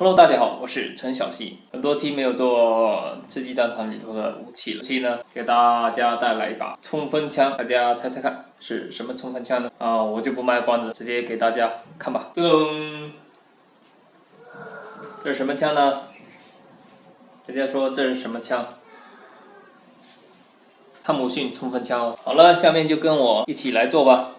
Hello， 大家好，我是陳小希。很多期沒有做吃雞戰團裡頭的武器了，這期呢給大家帶來一把衝鋒槍，大家猜猜看是什麼衝鋒槍呢？我就不賣關子，直接給大家看吧。噔噔，這是什麼槍呢？大家說這是什麼槍？湯姆遜衝鋒槍哦。好了，下面就跟我一起來做吧。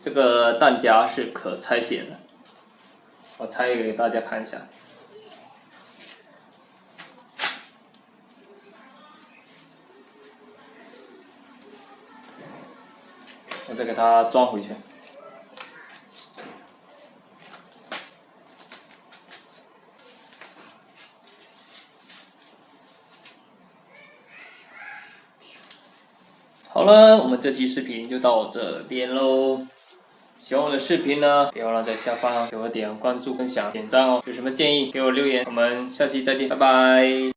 這個彈夾是可拆卸的，我拆給大家看一下。我再給它裝回去。好了，我們這期視頻就到這邊嘍。喜歡我的視頻呢，別忘了在下方給我點關注、分享、點讚哦。有什麼建議給我留言，我們下期再見，拜拜。